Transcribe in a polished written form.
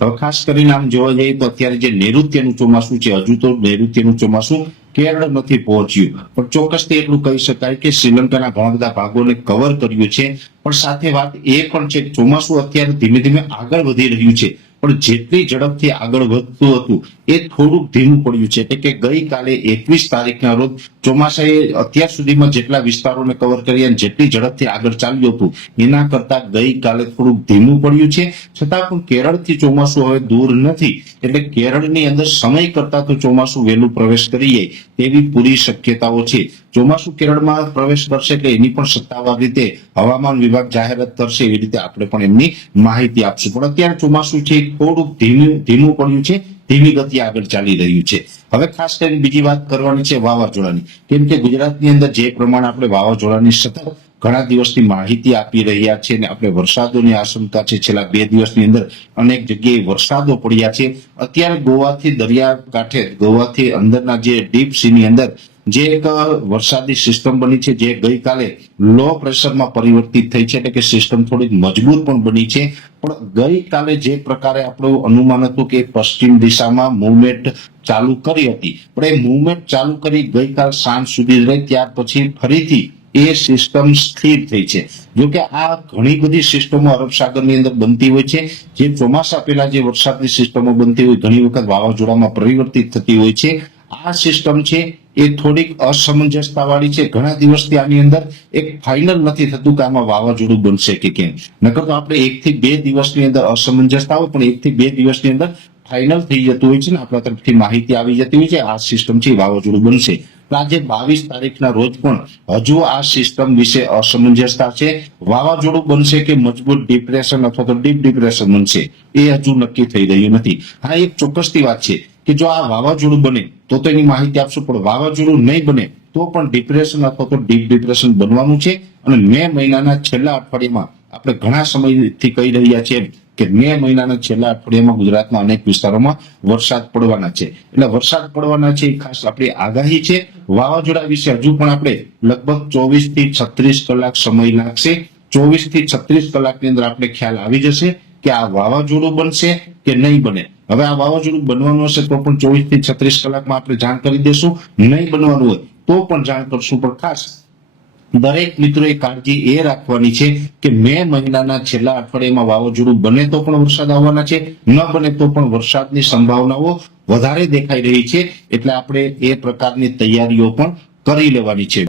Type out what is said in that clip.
હવે ખાસ કરીને આમ જોવા જઈએ તો અત્યારે જે નૈઋત્યનું ચોમાસું છે, હજુ તો નૈઋત્યનું ચોમાસું કેરળ નથી પહોંચ્યું, પણ ચોક્કસથી એટલું કહી શકાય કે શ્રીલંકાના ઘણા બધા ભાગોને કવર કર્યું છે. પણ સાથે વાત એ પણ છે કે ચોમાસું અત્યારે ધીમે ધીમે આગળ વધી રહ્યું છે, પણ જેટલી ઝડપથી આગળ વધતું હતું એ થોડુંક ધીમું પડ્યું છે. એટલે કે ગઈકાલે 21 તારીખના રોજ ચોમાસાએ અત્યાર સુધીમાં જેટલા વિસ્તારોને કવર કર્યા અને જેટલી ઝડપથી આગળ ચાલ્યું હતું એના કરતા ગઈકાલે થોડુંક ધીમું પડ્યું છે. છતાં પણ કેરળથી ચોમાસું હવે દૂર નથી, એટલે કેરળની અંદર સમય કરતા તો ચોમાસું વહેલું પ્રવેશ કરી જાય તેવી પૂરી શક્યતાઓ છે. ચોમાસું કેરળમાં પ્રવેશ કરશે એટલે એની પણ સત્તાવાર રીતે હવામાન વિભાગ જાહેરાત કરશે, એવી રીતે આપણે પણ એમની માહિતી આપશું. પણ અત્યારે ચોમાસું છે થોડુંક ધીમું પડ્યું છે, ધીમી ગતિ આગળ ચાલી રહ્યું છે. હવે ખાસ કરીને બીજી વાત કરવાની છે વાવાઝોડાની, કેમ કે ગુજરાતની અંદર જે પ્રમાણે આપણે વાવાઝોડાની સતત ઘણા દિવસની માહિતી આપી રહ્યા છે અને આપણે વરસાદોની આશંકા છે, છેલ્લા 2 દિવસની અંદર અનેક જગ્યાએ વરસાદો પડ્યા છે. અત્યારે ગોવાથી દરિયા કાંઠે, ગોવાથી અંદરના જે ડીપ સીની અંદર જે એક વરસાદી સિસ્ટમ બની છે, જે ગઈકાલે લો પ્રેશરમાં પરિવર્તિત થઈ છે, એટલે કે સિસ્ટમ થોડીક મજબૂત પણ બની છે. પણ ગઈકાલે જે પ્રકારે આપણું અનુમાન હતું કે પશ્ચિમ દિશામાં મુવમેન્ટ ચાલુ કરી હતી, પણ એ મુવમેન્ટ ચાલુ કરી ગઈકાલ સાંજ સુધી રહી, ત્યાર પછી ફરીથી એ સિસ્ટમ સ્થિર થઈ છે. જોકે આ ઘણી બધી સિસ્ટમો અરબ સાગરની અંદર બનતી હોય છે, જે ચોમાસા પહેલા જે વરસાદની સિસ્ટમો બનતી હોય ઘણી વખત વાવાઝોડામાં પરિવર્તિત થતી હોય છે. આ સિસ્ટમ છે એ થોડીક અસમંજસતા વાળી છે. ઘણા દિવસથી આની અંદર એક ફાઇનલ નથી થતું કે આમાં વાવાઝોડું બનશે કે કેમ. નકર તો આપણે 1 થી 2 દિવસની અંદર અસમંજસતા હોય, પણ 1 થી 2 દિવસની અંદર ફાઇનલ થઈ જતું હોય છે ને આપણા તરફથી માહિતી આવી જતી હોય છે આ સિસ્ટમ છે વાવાઝોડું બનશે. આજે 22 તારીખના રોજ પણ હજુ આ સિસ્ટમ વિશે અસમંજસતા છે. વાવાઝોડું બનશે કે મજબૂત ડિપ્રેશન અથવા તો ડીપ ડિપ્રેશન બનશે એ હજુ નક્કી થઈ રહ્યું નથી. હા, એક ચોક્કસથી વાત છે કે જો આ વાવાઝોડું બને તો એની માહિતી આપશું, પણ વાવાઝોડું નહીં બને તો પણ ડિપ્રેશન અથવા તો ડીપ ડિપ્રેશન બનવાનું છે. અને મે મહિનાના છેલ્લા અઠવાડિયામાં આપણે ઘણા સમયથી કહી રહ્યા છીએ કે મે મહિનાના છેલ્લા અઠવાડિયામાં ગુજરાતના અનેક વિસ્તારોમાં વરસાદ પડવાના છે. એટલે વરસાદ પડવાના છે એ ખાસ આપણી આગાહી છે. વાવાઝોડા વિશે હજુ પણ આપણે લગભગ 24 થી 36 કલાક સમય લાગશે. 24 થી 36 કલાકની અંદર આપણે ખ્યાલ આવી જશે કે આ વાવાઝોડું બનશે કે નહીં બને. હવે આ વાવાઝોડું બનવાનું હશે તો પણ 24 થી 36 કલાકમાં આપણે જાણ કરી દેશું, નહીં બનવાનું હોય તો પણ જાણ કરશું. પણ ખાસ દરેક મિત્રોએ કાળજી એ રાખવાની છે કે મે મહિનાના છેલ્લા અઠવાડિયામાં વાવાઝોડું બને તો પણ વરસાદ આવવાના છે, ન બને તો પણ વરસાદની સંભાવનાઓ વધારે દેખાઈ રહી છે. એટલે આપણે એ પ્રકારની તૈયારીઓ પણ કરી લેવાની છે.